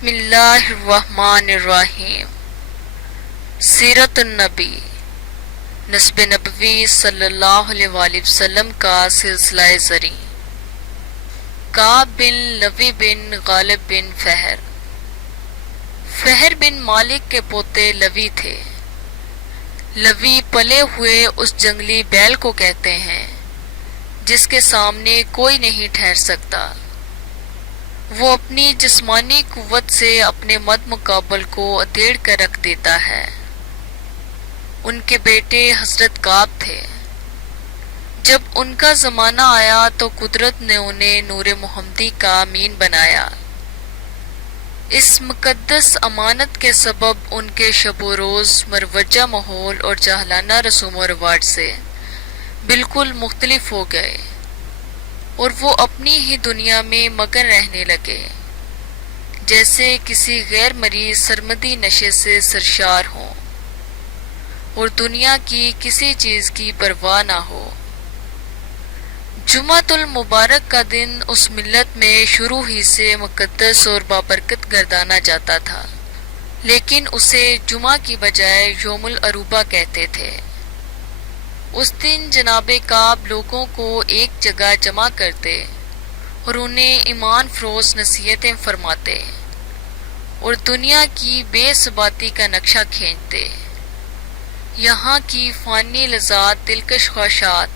بسم اللہ الرحمن الرحیم۔ سیرت النبی، نسب نبوی صلی اللہ علیہ وآلہ وسلم کا سلسلہ زریں۔ کعب بن لوی بن غالب بن فہر۔ فہر بن مالک کے پوتے لوی تھے۔ لوی پلے ہوئے اس جنگلی بیل کو کہتے ہیں جس کے سامنے کوئی نہیں ٹھہر سکتا۔ وہ اپنی جسمانی قوت سے اپنے مد مقابل کو ادھیڑ کر رکھ دیتا ہے۔ ان کے بیٹے حضرت کعب تھے۔ جب ان کا زمانہ آیا تو قدرت نے انہیں نور محمدی کا امین بنایا۔ اس مقدس امانت کے سبب ان کے شب و روز مروجہ ماحول اور جاہلانہ رسوم و رواج سے بالکل مختلف ہو گئے اور وہ اپنی ہی دنیا میں مگن رہنے لگے، جیسے کسی غیر مریض سرمدی نشے سے سرشار ہوں اور دنیا کی کسی چیز کی پرواہ نہ ہو۔ جمعۃ المبارک کا دن اس ملت میں شروع ہی سے مقدس اور بابرکت گردانا جاتا تھا، لیکن اسے جمعہ کی بجائے یوم العروبہ کہتے تھے۔ اس دن جناب کعب لوگوں کو ایک جگہ جمع کرتے اور انہیں ایمان فروز نصیحتیں فرماتے اور دنیا کی بے ثباتی کا نقشہ کھینچتے۔ یہاں کی فانی لذات، دلکش خواہشات،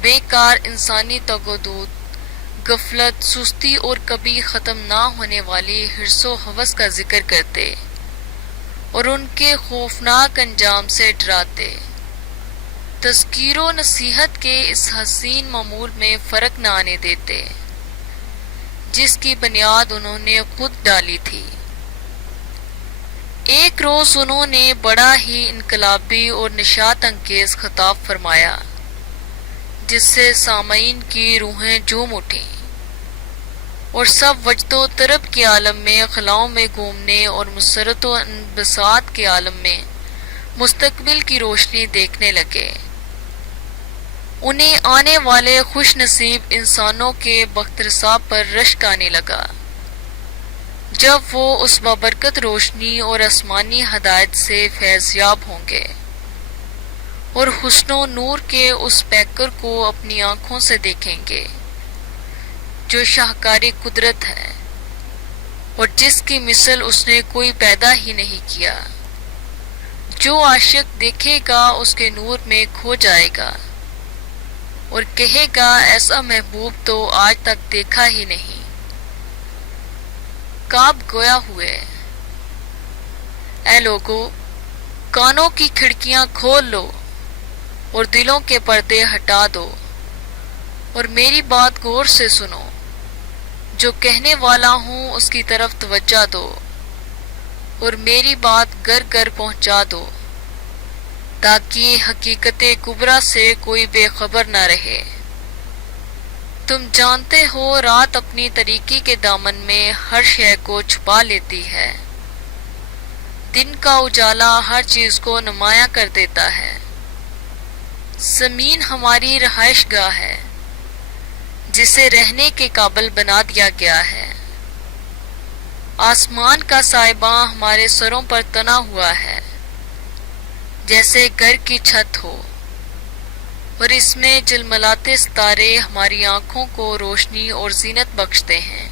بیکار انسانی تگ و دود، غفلت، سستی اور کبھی ختم نہ ہونے والی حرص و ہوس کا ذکر کرتے اور ان کے خوفناک انجام سے ڈراتے۔ تذکیر و نصیحت کے اس حسین معمول میں فرق نہ آنے دیتے جس کی بنیاد انہوں نے خود ڈالی تھی۔ ایک روز انہوں نے بڑا ہی انقلابی اور نشاط انگیز خطاب فرمایا جس سے سامعین کی روحیں جھوم اٹھیں اور سب وجد و طرب کے عالم میں خلاؤں میں گھومنے اور مسرت و انبساط کے عالم میں مستقبل کی روشنی دیکھنے لگے۔ انہیں آنے والے خوش نصیب انسانوں کے بخت رسا پر رشک آنے لگا جب وہ اس بابرکت روشنی اور آسمانی ہدایت سے فیضیاب ہوں گے اور حسن و نور کے اس پیکر کو اپنی آنکھوں سے دیکھیں گے جو شاہکار قدرت ہے اور جس کی مثل اس نے کوئی پیدا ہی نہیں کیا۔ جو عاشق دیکھے گا اس کے نور میں کھو جائے گا اور کہے گا ایسا محبوب تو آج تک دیکھا ہی نہیں۔ کعب گویا ہوئے، اے لوگو، کانوں کی کھڑکیاں کھول لو اور دلوں کے پردے ہٹا دو اور میری بات غور سے سنو۔ جو کہنے والا ہوں اس کی طرف توجہ دو اور میری بات گھر گھر پہنچا دو تاکہ حقیقت کبریٰ سے کوئی بے خبر نہ رہے۔ تم جانتے ہو رات اپنی طریقی کے دامن میں ہر شے کو چھپا لیتی ہے، دن کا اجالا ہر چیز کو نمایاں کر دیتا ہے۔ زمین ہماری رہائش گاہ ہے جسے رہنے کے قابل بنا دیا گیا ہے۔ آسمان کا سائباں ہمارے سروں پر تنا ہوا ہے جیسے گھر کی چھت ہو، اور اس میں جلملاتے ستارے ہماری آنکھوں کو روشنی اور زینت بخشتے ہیں۔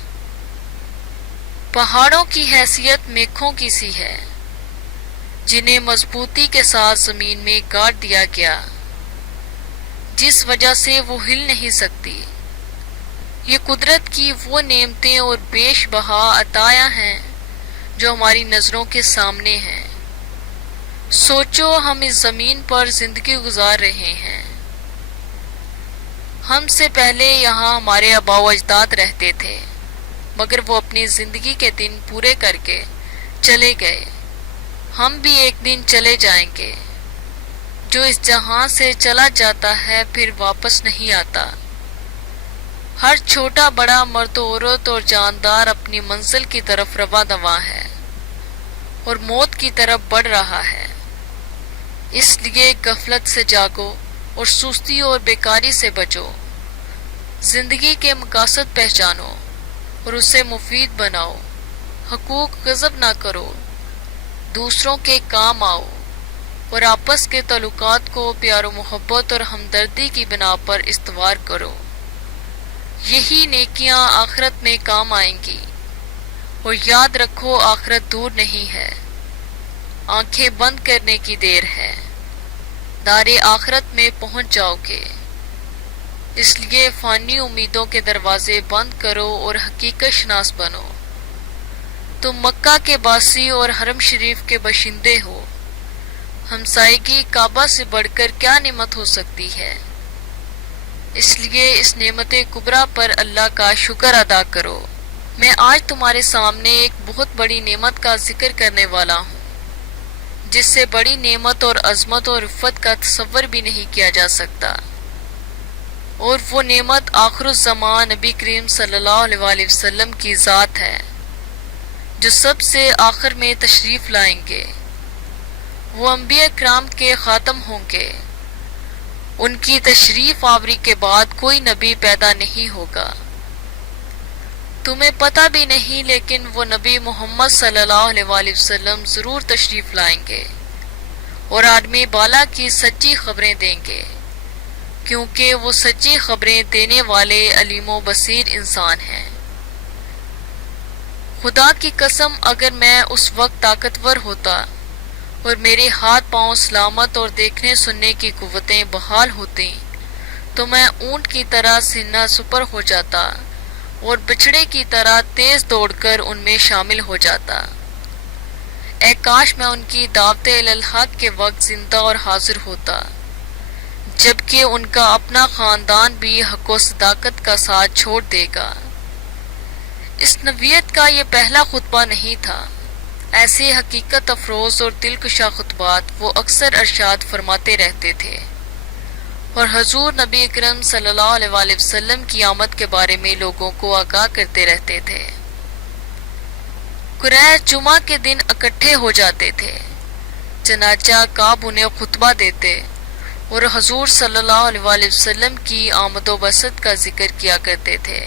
پہاڑوں کی حیثیت میخوں کی سی ہے جنہیں مضبوطی کے ساتھ زمین میں گاڑ دیا گیا، جس وجہ سے وہ ہل نہیں سکتی۔ یہ قدرت کی وہ نعمتیں اور بیش بہا عطایاں ہیں جو ہماری نظروں کے سامنے ہیں۔ سوچو، ہم اس زمین پر زندگی گزار رہے ہیں۔ ہم سے پہلے یہاں ہمارے آباء و اجداد رہتے تھے، مگر وہ اپنی زندگی کے دن پورے کر کے چلے گئے۔ ہم بھی ایک دن چلے جائیں گے۔ جو اس جہاں سے چلا جاتا ہے پھر واپس نہیں آتا۔ ہر چھوٹا بڑا، مرد و عورت اور جاندار اپنی منزل کی طرف رواں دواں ہے اور موت کی طرف بڑھ رہا ہے۔ اس لیے غفلت سے جاگو اور سستی اور بیکاری سے بچو۔ زندگی کے مقاصد پہچانو اور اسے مفید بناؤ حقوق غضب نہ کرو، دوسروں کے کام آؤ اور آپس کے تعلقات کو پیار و محبت اور ہمدردی کی بنا پر استوار کرو۔ یہی نیکیاں آخرت میں کام آئیں گی، اور یاد رکھو آخرت دور نہیں ہے، آنکھیں بند کرنے کی دیر ہے، دار آخرت میں پہنچ جاؤ گے۔ اس لیے فانی امیدوں کے دروازے بند کرو اور حقیقت شناس بنو۔ تم مکہ کے باسی اور حرم شریف کے باشندے ہو، ہمسائیگی کعبہ سے بڑھ کر کیا نعمت ہو سکتی ہے؟ اس لیے اس نعمت کبریٰ پر اللہ کا شکر ادا کرو۔ میں آج تمہارے سامنے ایک بہت بڑی نعمت کا ذکر کرنے والا ہوں، جس سے بڑی نعمت اور عظمت اور رفعت کا تصور بھی نہیں کیا جا سکتا، اور وہ نعمت آخر الزمان نبی کریم صلی اللہ علیہ وسلم کی ذات ہے، جو سب سے آخر میں تشریف لائیں گے۔ وہ انبیاء کرام کے خاتم ہوں گے، ان کی تشریف آوری کے بعد کوئی نبی پیدا نہیں ہوگا۔ تمہیں پتہ بھی نہیں، لیکن وہ نبی محمد صلی اللہ علیہ وسلم ضرور تشریف لائیں گے اور عالم بالا کی سچی خبریں دیں گے، کیونکہ وہ سچی خبریں دینے والے علیم و بصیر انسان ہیں۔ خدا کی قسم، اگر میں اس وقت طاقتور ہوتا اور میرے ہاتھ پاؤں سلامت اور دیکھنے سننے کی قوتیں بحال ہوتیں، تو میں اونٹ کی طرح سینہ سپر ہو جاتا اور بچھڑے کی طرح تیز دوڑ کر ان میں شامل ہو جاتا۔ اے کاش میں ان کی دعوت الحق کے وقت زندہ اور حاضر ہوتا، جبکہ ان کا اپنا خاندان بھی حق و صداقت کا ساتھ چھوڑ دے گا۔ اس نبوت کا یہ پہلا خطبہ نہیں تھا۔ ایسے حقیقت افروز اور دلکشا خطبات وہ اکثر ارشاد فرماتے رہتے تھے، اور حضور نبی اکرم صلی اللہ علیہ وسلم کی آمد کے بارے میں لوگوں کو آگاہ کرتے رہتے تھے۔ قریش جمعہ کے دن اکٹھے ہو جاتے تھے، چنانچہ کعب انہیں خطبہ دیتے اور حضور صلی اللہ علیہ وسلم کی آمد و بسط کا ذکر کیا کرتے تھے،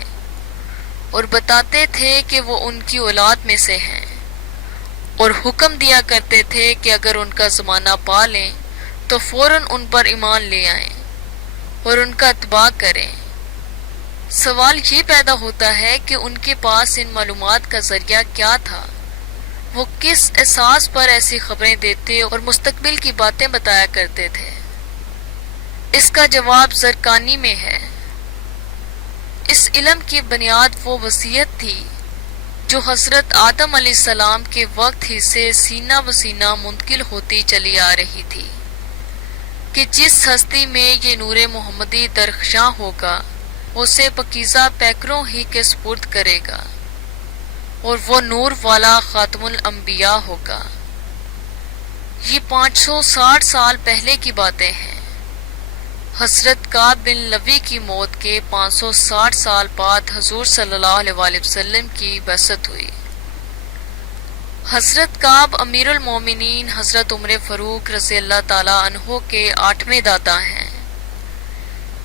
اور بتاتے تھے کہ وہ ان کی اولاد میں سے ہیں، اور حکم دیا کرتے تھے کہ اگر ان کا زمانہ پا لیں تو فوراً ان پر ایمان لے آئیں اور ان کا اتباع کریں۔ سوال یہ پیدا ہوتا ہے کہ ان کے پاس ان معلومات کا ذریعہ کیا تھا؟ وہ کس اساس پر ایسی خبریں دیتے اور مستقبل کی باتیں بتایا کرتے تھے؟ اس کا جواب زرقانی میں ہے۔ اس علم کی بنیاد وہ وصیت تھی جو حضرت آدم علیہ السلام کے وقت ہی سے سینہ بسینہ منتقل ہوتی چلی آ رہی تھی، کہ جس ہستی میں یہ نور محمدی درخشاں ہوگا اسے پاکیزہ پیکروں ہی کے سپرد کرے گا، اور وہ نور والا خاتم الانبیاء ہوگا۔ یہ 560 سال پہلے کی باتیں ہیں۔ حضرت کعب بن لوی کی موت کے 560 سال بعد حضور صلی اللہ علیہ وسلم کی بعثت ہوئی۔ حضرت کعب امیر المومنین حضرت عمر فاروق رضی اللہ تعالیٰ عنہ کے 8ویں دادا ہیں۔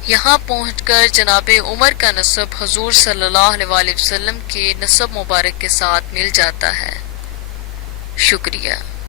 یہاں پہنچ کر جناب عمر کا نسب حضور صلی اللہ علیہ وسلم کے نسب مبارک کے ساتھ مل جاتا ہے۔ شکریہ۔